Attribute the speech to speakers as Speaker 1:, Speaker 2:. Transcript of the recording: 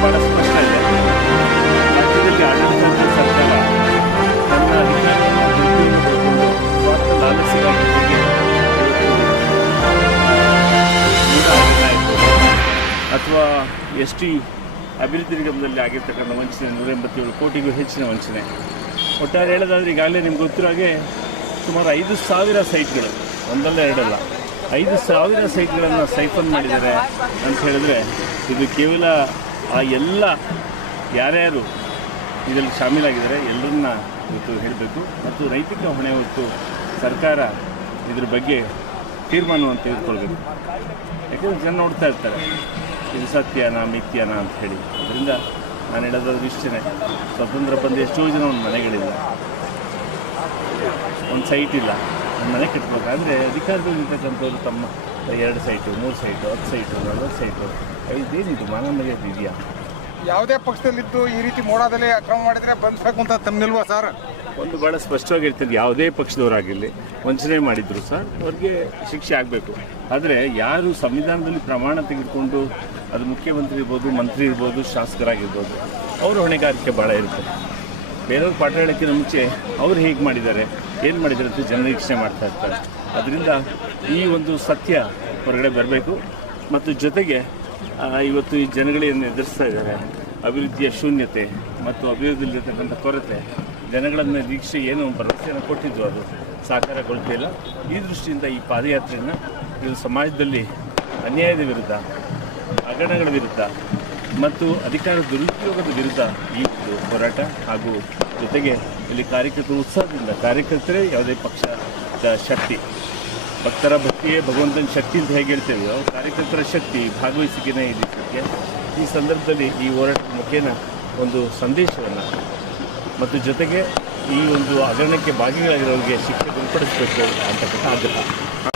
Speaker 1: ಬಹಳ ಸ್ಪಷ್ಟ ಇದೆ ರಾಜ್ಯದಲ್ಲಿ ಆಡಳಿತ ಸರ್ಕಾರ ತನ್ನ ಅಧಿಕಾರವನ್ನು ಲಾಲಸೆಗಾಗಿ ಅಥವಾ ಎಸ್ ಟಿ ಅಭಿವೃದ್ಧಿ ನಿಗಮದಲ್ಲಿ ಆಗಿರ್ತಕ್ಕಂಥ ವಂಚನೆ ನೂರ ಎಂಬತ್ತೇಳು ಕೋಟಿಗೂ ಹೆಚ್ಚಿನ ವಂಚನೆ. ಒಟ್ಟಾರೆ ಹೇಳೋದಾದ್ರೆ ಈಗಾಗಲೇ ನಿಮ್ಗೆ ಗೊತ್ತಿರೋ ಹಾಗೆ ಸುಮಾರು ಐದು ಸಾವಿರ ಸೈಟ್ಗಳು, ಒಂದಲ್ಲ ಎರಡಲ್ಲ, ಐದು ಸಾವಿರ ಸೈಟ್ಗಳನ್ನು ಸೈಫನ್ ಮಾಡಿದ್ದಾರೆ ಅಂತ ಹೇಳಿದ್ರೆ ಇದು ಕೇವಲ ಆ ಎಲ್ಲ ಯಾರ್ಯಾರು ಇದರಲ್ಲಿ ಶಾಮೀಲಾಗಿದ್ದಾರೆ ಎಲ್ಲರನ್ನ ಇವತ್ತು ಹೇಳಬೇಕು. ಮತ್ತು ನೈತಿಕ ಹೊಣೆ ಹೊತ್ತು ಸರ್ಕಾರ ಇದ್ರ ಬಗ್ಗೆ ತೀರ್ಮಾನವನ್ನು ತೆಗೆದುಕೊಳ್ಬೇಕು ಯಾಕೆಂದರೆ ಜನ ನೋಡ್ತಾ ಇರ್ತಾರೆ, ಇದು ಸತ್ಯನಾ, ಮಿಥ್ಯನ ಅಂತ ಹೇಳಿ. ಅದರಿಂದ ನಾನು ಹೇಳೋದಾದ ಇಷ್ಟೇ ಸ್ವತಂತ್ರ ಬಂದು ಎಷ್ಟೋ ಜನ ಒಂದು ಮನೆಗಳಿಲ್ಲ. ಒಂದು ಸೈಟ್ ಇಲ್ಲ. ಒಂದು ಮನೆ ಕಟ್ಬೇಕಾದ್ರೆ ಅಧಿಕಾರದಲ್ಲಿ ಇರ್ತಕ್ಕಂಥವ್ರು ತಮ್ಮ ಎರಡು ಸೈಟು ಮೂರು ಸೈಟು ಹತ್ತು ಸೈಟು ನಲ್ವತ್ತು ಸೈಟು. ಇದೇನಿದು? ಏನಿದು ಮರ್ಯಾದೆ ಇದೆಯಾ?
Speaker 2: ಯಾವುದೇ ಪಕ್ಷದಲ್ಲಿದ್ದು ಈ ರೀತಿ ಮೋಡದಲ್ಲಿ ಅಕ್ರಮ ಮಾಡಿದರೆ ಬಂದಬೇಕು ಅಂತ ತಮ್ಮನಿಲ್ವಾ ಸರ್?
Speaker 1: ಒಂದು ಭಾಳ ಸ್ಪಷ್ಟವಾಗಿ ಇರ್ತದೆ ಯಾವುದೇ ಪಕ್ಷದವರಾಗಿರಲಿ. ವಂಚನೆ ಮಾಡಿದ್ರು ಸರ್ ಅವ್ರಿಗೆ ಶಿಕ್ಷೆ ಆಗಬೇಕು. ಆದರೆ ಯಾರು ಸಂವಿಧಾನದಲ್ಲಿ ಪ್ರಮಾಣ ತೆಗೆದುಕೊಂಡು ಅದು ಮುಖ್ಯಮಂತ್ರಿ ಇರ್ಬೋದು ಮಂತ್ರಿ ಇರ್ಬೋದು ಶಾಸಕರಾಗಿರ್ಬೋದು ಅವರು ಹೊಣೆಗಾರಿಕೆ ಭಾಳ ಇರುತ್ತೆ. ಬೇರೆಯವ್ರ ಪಾಠ ಹೇಳೋಕ್ಕಿಂತ ಮುಂಚೆ ಅವ್ರು ಹೇಗೆ ಮಾಡಿದ್ದಾರೆ ಏನು ಮಾಡಿದ್ದಾರೆ ಅಂತ ಜನ ನಿರೀಕ್ಷೆ ಮಾಡ್ತಾ ಇರ್ತಾರೆ. ಅದರಿಂದ ಈ ಒಂದು ಸತ್ಯ ಹೊರಗಡೆ ಬರಬೇಕು. ಮತ್ತು ಜೊತೆಗೆ ಇವತ್ತು ಈ ಜನಗಳೇನು ಎದುರಿಸ್ತಾ ಇದ್ದಾರೆ, ಅಭಿವೃದ್ಧಿಯ ಶೂನ್ಯತೆ ಮತ್ತು ಅಭಿವೃದ್ಧಿಯಲ್ಲಿರ್ತಕ್ಕಂಥ ಕೊರತೆ, ಜನಗಳನ್ನು ನಿರೀಕ್ಷೆ ಏನು ಭರವಸೆಯನ್ನು ಕೊಟ್ಟಿದ್ದು ಅದು ಸಾಕಾರಗೊಳ್ತಿಲ್ಲ. ಈ ದೃಷ್ಟಿಯಿಂದ ಈ ಪಾದಯಾತ್ರೆಯನ್ನು ಇದು ಸಮಾಜದಲ್ಲಿ ಅನ್ಯಾಯದ ವಿರುದ್ಧ, ಹಗರಣಗಳ ವಿರುದ್ಧ ಮತ್ತು ಅಧಿಕಾರ ದುರುಪಯೋಗದ ವಿರುದ್ಧ ಈ ಒಂದು ಹೋರಾಟ ಹಾಗೂ ಜೊತೆಗೆ ಇಲ್ಲಿ ಕಾರ್ಯಕರ್ತರು ಉತ್ಸಾಹದಿಂದ ಕಾರ್ಯಕರ್ತರೇ ಯಾವುದೇ ಪಕ್ಷದ ಶಕ್ತಿ. ಭಕ್ತರ ಭಕ್ತಿಯೇ ಭಗವಂತನ ಶಕ್ತಿ ಅಂತ ಹೇಗೆ ಹೇಳ್ತೇವೆಯೋ ಕಾರ್ಯಕರ್ತರ ಶಕ್ತಿ ಭಾಗವಹಿಸಿಕೆನೇ ಇದೆ ಈ ಸಂದರ್ಭದಲ್ಲಿ ಈ ಹೋರಾಟದ ಮುಖೇನ ಒಂದು ಸಂದೇಶವನ್ನು ಮತ್ತು ಜೊತೆಗೆ ಈ ಒಂದು ಹಗರಣಕ್ಕೆ ಭಾಗಿಗಳಾಗಿರೋರಿಗೆ ಶಿಕ್ಷೆ ಗುಣಪಡಿಸಬೇಕು ಅಂತಕ್ಕಂಥ ಆಗ್ರಹ.